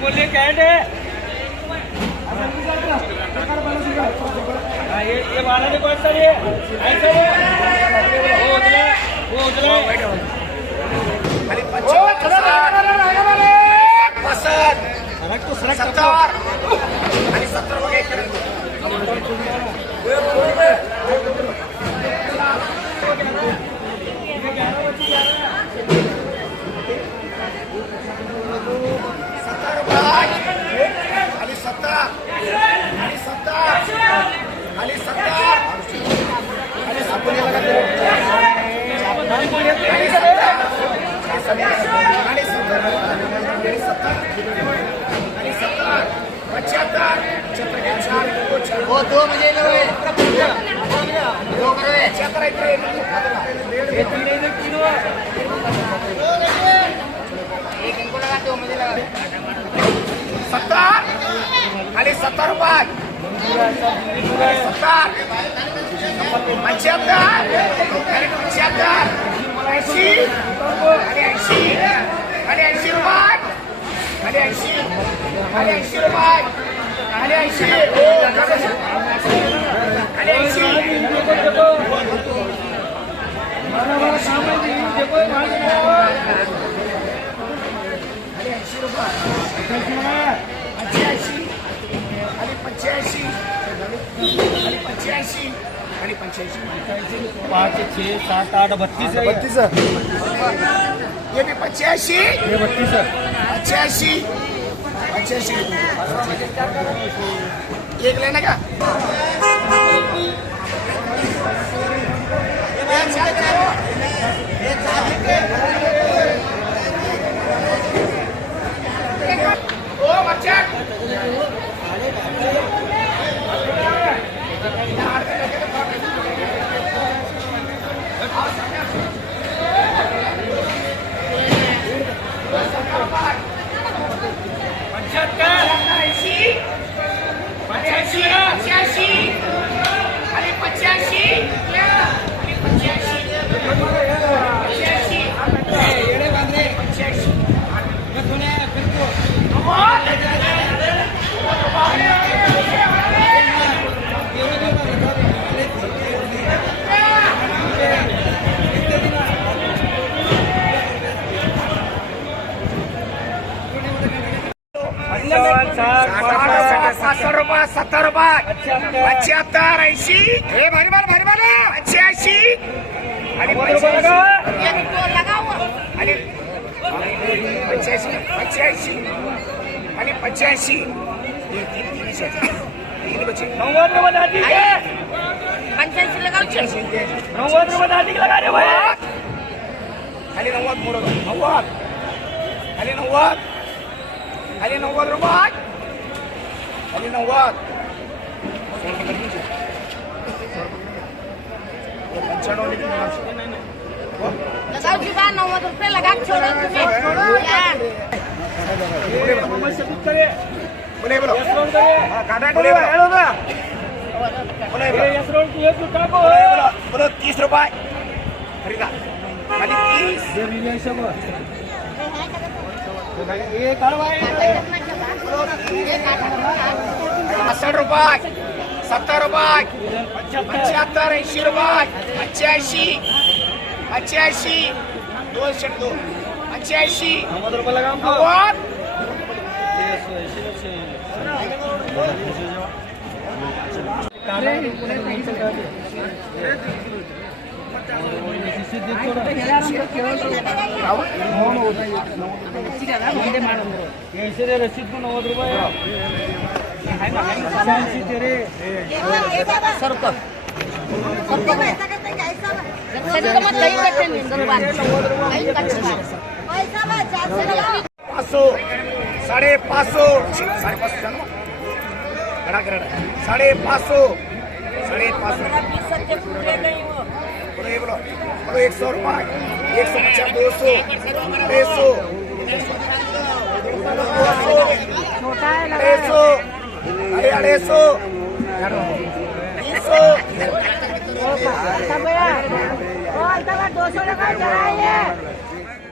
बोलिए कैंड है ये वाला देखो सर ये ऐसे वो उजला वो दो मुझे लो दो करो एक इनको लगा दो मुझे लगा 70 खाली 70 रुपये 70 75 खाली 75 80 खाली 80 रुपये खाली 80 रुपये खाली 80 खाली 80 पाँच छः सात आठ 32 है 32 ये भी 85 ये 32 है 85 एक लेना क्या ओ बच्चा रुपये 70 रुपये 75 80 भारी 85 आणि 85 आणि 85 90 रुपये दादी के 85 लगाओ 90 रुपये दादी के लगा रहे भाई खाली 90 मोडो 90 खाली 90 खाली 90 रुपये खाली 90 लगाओ जी 90 रुपये लगा छोड़ो तुम्हें बोले बोलो बोले हेलो ना बोले यस रोड तू एक लुटा को बोलो 30 रुपये खरीदा खाली 30 ये करवाए 60 रुपये 70 रुपये 75 80 रुपये 85 202 85 90 रुपये लगा हमको 90 रसीद 90 रुपये पाँचसौ 550 बोलो 100 रुपये 150 200 300 250 300 250 300 200 लगाओ, जरा ये